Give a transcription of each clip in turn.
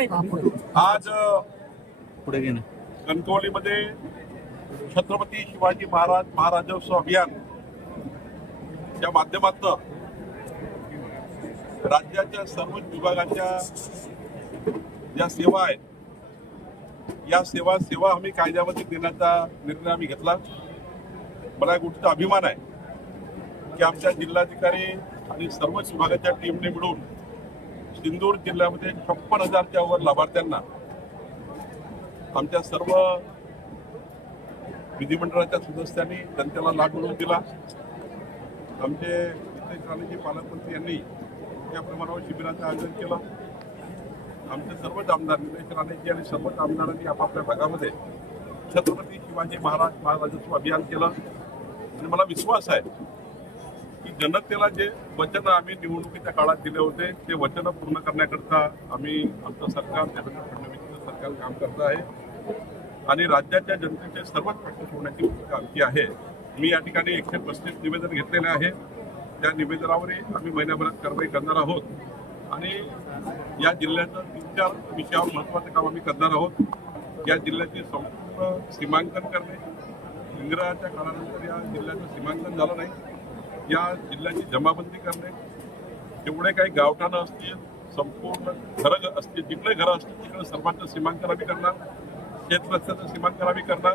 आज पुढे घे ना. कणकवलीमध्ये छत्रपती शिवाजी महाराज महाराजोत्सव अभियान या माध्यमातून राज्याच्या सर्व विभागाच्या ज्या सेवा आहेत या सेवा आम्ही कायद्यामध्ये देण्याचा निर्णय आम्ही घेतला. मला एक गोष्टीचा अभिमान आहे की आमच्या जिल्हाधिकारी आणि सर्वच विभागाच्या टीमने मिळून सिंधूर जिल्ह्यामध्ये 56,000च्या वर लाभार्थ्यांना आमच्या सर्व विधिमंडळाच्या सदस्यांनी जनतेला लाभ मिळवून दिला. आमचे नितेश राणेजी पालकमंत्री यांनी या प्रमाणावर शिबिराचं आयोजन केलं. आमचे सर्वच आमदार नितेश राणेजी आणि सर्वच आमदारांनी आपापल्या भागामध्ये छत्रपती शिवाजी महाराज महाराजोत्सव अभियान केलं. आणि मला विश्वास आहे की जनतेला जे वचन आम्ही निवडणुकीच्या काळात दिले होते ते वचन पूर्ण करण्याकरता आम्ही आमचं सरकार देवेंद्र फडणवीसचं सरकार काम करत आहे आणि राज्याच्या जनतेचे सर्वच प्रश्न सोडण्याची भूमिका आमची आहे. मी या ठिकाणी 135 निवेदन घेतलेले आहे. त्या निवेदनावरही आम्ही महिन्याभरात कारवाई करणार आहोत आणि या जिल्ह्याचं 3-4 विषयावर महत्त्वाचं काम आम्ही करणार आहोत. या जिल्ह्याची संपूर्ण सीमांकन करणे. इंग्रजाच्या काळानंतर या जिल्ह्याचं सीमांकन झालं नाही. या जिल्ह्याची जमाबंदी करणे. जेवढे काही गावठाणं असतील संपूर्ण घरं असतील जिकडे घरं असतील तिकडे सर्वांचं सीमांकन आम्ही करणार. शेतरस्त्याचं सीमांकन आम्ही करणार.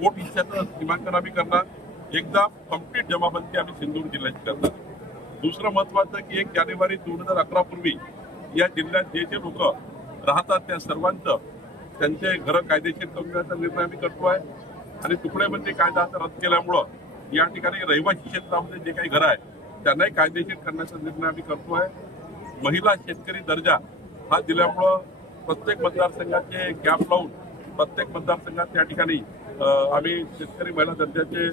पोट हिस्साचं सीमांकन आम्ही करणार. एकदा कम्प्लीट जमाबंदी आम्ही सिंधूर जिल्ह्याची करणार. दुसरं महत्त्वाचं की 1 जानेवारी 2011 पूर्वी या जिल्ह्यात जे लोक राहतात त्या सर्वांचं त्यांचे घरं कायदेशीर करून देण्याचा निर्णय आम्ही करतो आहे. आणि तुकडेबंदी कायदा आता रद्द केल्यामुळं या ठिकाणी रहिवासी क्षेत्रामध्ये जे काही घरं आहेत त्यांनाही कायदेशीर करण्याचा निर्णय आम्ही करतो आहे. महिला शेतकरी दर्जा हा दिल्यामुळं प्रत्येक मतदारसंघाचे गॅप लावून प्रत्येक मतदारसंघात त्या ठिकाणी आम्ही शेतकरी महिला दर्जाचे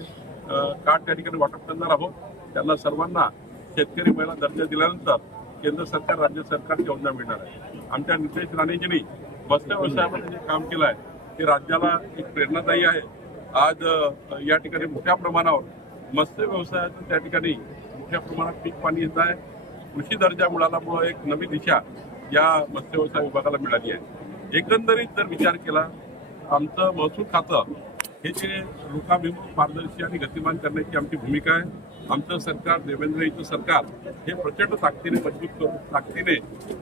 कार्ड त्या ठिकाणी वाटप करणार आहोत. त्यांना सर्वांना शेतकरी महिला दर्जा दिल्यानंतर केंद्र सरकार राज्य सरकारची योजना मिळणार आहे. आमच्या नितेश राणेजींनी मत्स्य व्यवसायामध्ये जे काम केलं आहे ते राज्याला एक प्रेरणादायी आहे. आज या ठिकाणी मोठ्या प्रमाणावर मत्स्य व्यवसायाचं त्या ठिकाणी मोठ्या प्रमाणात पीक पाणी येत आहे. कृषी दर्जा मिळाल्यामुळं एक नवी दिशा या मत्स्य व्यवसाय विभागाला मिळाली आहे. एकंदरीत जर विचार केला आमचं महसूल खातं हे जे लोकाभिमुख पारदर्शी आणि गतिमान करण्याची आमची भूमिका आहे. आमचं सरकार देवेंद्रजीचं सरकार हे प्रचंड ताकदीने मजबूत करून ताकदीने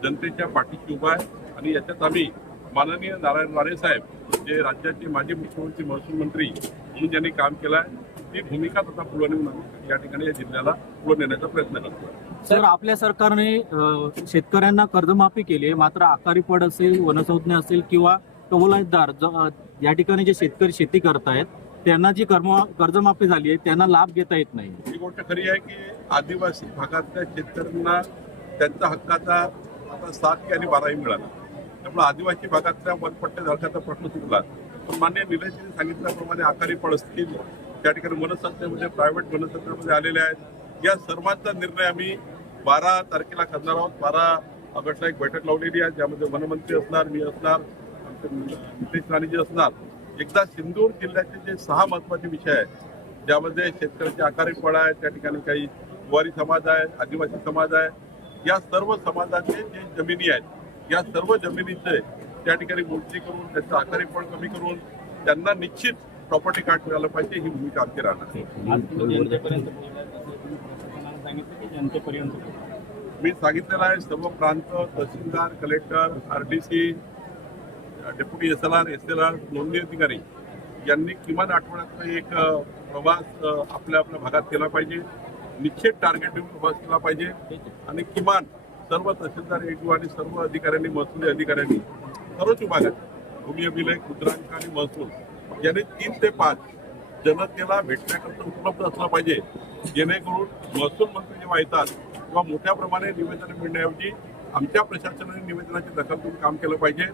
जनतेच्या पाठीशी उभा आहे. आणि याच्यात आम्ही माननीय नारायण राणे साहेब जे राज्याचे माजी मुख्यमंत्री महसूल मंत्री म्हणून ज्यांनी काम केलं आहे ती भूमिका आता पुढे नेऊन या ठिकाणी या जिल्ह्याला पुढे नेण्याचा प्रयत्न करतो. सर, आपल्या सरकारने शेतकऱ्यांना कर्जमाफी केली आहे, मात्र आकारी पड असेल, वनसंज्ञा असेल किंवा कबुलातदार या ठिकाणी जे शेतकरी शेती करतायत त्यांना जी कर्जमाफी झाली आहे त्यांना लाभ घेता येत नाही. ही गोष्ट खरी आहे की आदिवासी भागातल्या शेतकऱ्यांना त्यांच्या हक्काचा आता 7 आणि 12 मिळाला. त्यामुळे आदिवासी भागातल्या वनपट्टेधारकाचा प्रश्न सुटला. पण मान्य निलेशजींनी सांगितल्याप्रमाणे आकारी पड असतील त्या ठिकाणी वनसंस्थेमध्ये प्रायव्हेट वनसंस्थेमध्ये आलेले आहेत. या सर्वांचा निर्णय आम्ही 12 तारखेला करणार आहोत. 12 ऑगस्टला एक बैठक लावलेली आहे ज्यामध्ये वनमंत्री असणार, मी असणार, आमचे नितेश राणेजी असणार. एकदा सिंधूर जिल्ह्याचे जे 6 महत्त्वाचे विषय आहेत ज्यामध्ये शेतकऱ्याचे आकारी पड आहे, त्या ठिकाणी काही वारी समाज आहे, आदिवासी समाज आहे, या सर्व समाजाचे जे जमिनी आहेत या सर्व जमिनीचे त्या ठिकाणी मोजणी करून त्याचं आकारी पड कमी करून त्यांना निश्चित प्रॉपर्टी कार्ड मिळालं पाहिजे ही भूमिका आमची राहणार. मी सांगितलेलं आहे सर्व प्रांत tehsildar, collector, RDC, deputy SLR, SLR, नोंदणी अधिकारी यांनी किमान आठवड्यातला एक प्रवास आपल्या भागात केला पाहिजे. निश्चित टार्गेट देऊन प्रवास केला पाहिजे आणि किमान सर्व तहसीलदार ADO आणि सर्व अधिकाऱ्यांनी महसुली अधिकाऱ्यांनी सर्वच विभागात भूमी अभिलेख, मुद्रांक आणि महसूल यांनी 3 ते 5 जनतेला भेटण्याकरता उपलब्ध असला पाहिजे. जेणेकरून महसूल मंत्री जेव्हा येतात तेव्हा मोठ्या प्रमाणे निवेदन मिळण्याऐवजी आमच्या प्रशासनाने निवेदनाची दखल घेऊन काम केलं पाहिजे.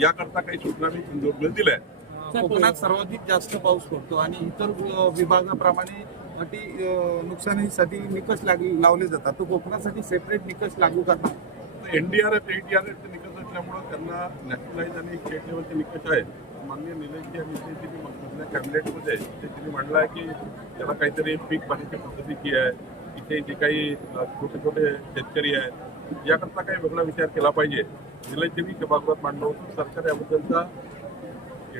याकरता काही सूचना मी सिंधुदुर्ग दिल्या आहेत. कोकणात सर्वाधिक जास्त पाऊस पडतो आणि इतर विभागाप्रमाणे नुकसानीसाठी निकष लावले जातात. तो कोकणासाठी सेपरेट निकष लागू करतात. NDRF, ADRF चे निकष असल्यामुळं त्यांना नॅशनलाइज आणि स्टेट लेवलचे निकष आहेत. माननीय निलेशजी आणि नितेशजींनी मधल्या कॅबिनेटमध्ये त्यांनी म्हटलं आहे की त्याला काहीतरी पीक पाण्याची पद्धतीची आहे. इथे जे काही छोटे छोटे शेतकरी आहेत याकरता काही वेगळा विचार केला पाहिजे. निलयचेवी सभागृहात मांडलं होतं. सरकार याबद्दलचा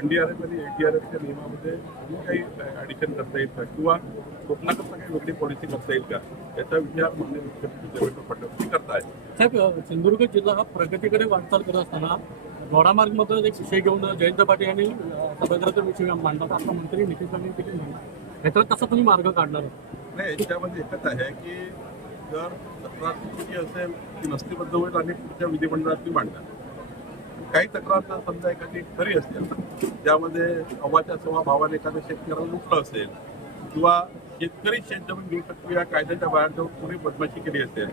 NDRF आणि ADRFच्या नियमामध्ये काही ॲडिशन करता येईल का किंवा कोकणाकरता काही वेगळी पॉलिसी करता येईल का याचा विचार माननीय मुख्यमंत्री देवेंद्र फडणवीस करतायत. साहेब, सिंधुदुर्ग जिल्हा हा प्रगतीकडे वाटचाल करत असताना घोडामार्गमधून एक विषय घेऊन जयंत पाटील यांनी सभागृहाचा विषय मांडला असं मंत्री नितीश राणे देखील म्हणतात. याच्यावर कसा तुम्ही मार्ग काढणार आहात? नाही, याच्यामध्ये एकच आहे की जर तक्रार चुकीची असेल ती नस्तीबद्ध होईल आणि पुढच्या विधिमंडळात ती मांडणार. काही तक्रार तर समजा एखादी खरी असेल ज्यामध्ये अव्वाच्या सव्वा भावाने एखाद्या शेतकऱ्याला लुटलं असेल किंवा शेतकरी शेतजमीन घेऊ शकतो या कायद्याच्या बाहेर जाऊन पुढे बदमाशी केली असेल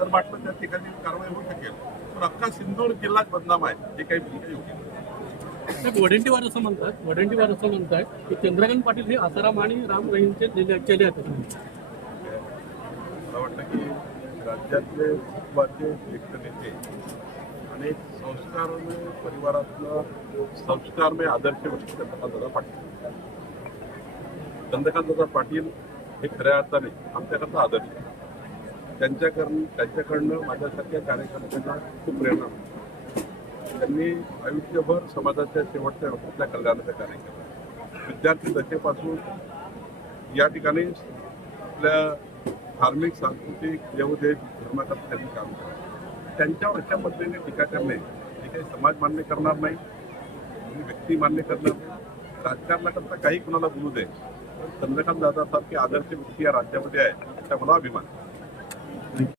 तर वाटलं त्या ठिकाणी कारवाई होऊ शकेल. पण अख्खा सिंधुदुर्ग जिल्हाच बदनाम आहे हे काही भूमिका योग्य नाही. साहेब, वडंटीवार असं म्हणतात की चंद्रकांत पाटील हे आसाराम आणि राम रहीमचे चेले आहेत. मला वाटतं की राज्यातले महत्त्वाचे ज्येष्ठ नेते आणि संस्कारमय परिवारातलं संस्कारमय आदर्श व्यक्ती चंद्रकांतदादा पाटील. चंद्रकांतदादा पाटील हे खऱ्या अर्थाने आमच्याकरता आदर्श आहे. त्यांच्याकडनं माझ्यासारख्या कार्यकर्त्यांना खूप प्रेरणा मिळते. त्यांनी आयुष्यभर समाजाच्या शेवटच्या व्यक्तीच्या कल्याणाचं कार्य केलं. विद्यार्थी दशेपासून या ठिकाणी आपल्या धार्मिक सांस्कृतिक देवदेश धर्माकरता त्यांनी काम केलं. त्यांच्यावर अशा पद्धतीने टीका करणे हे काही समाज मान्य करणार नाही, व्यक्ती मान्य करणार नाही. राजकारणाकरता काही कुणाला बोलू दे, चंद्रकांत दादा सारखे आदर्श व्यक्ती या राज्यामध्ये आहे याचा मला अभिमान आहे.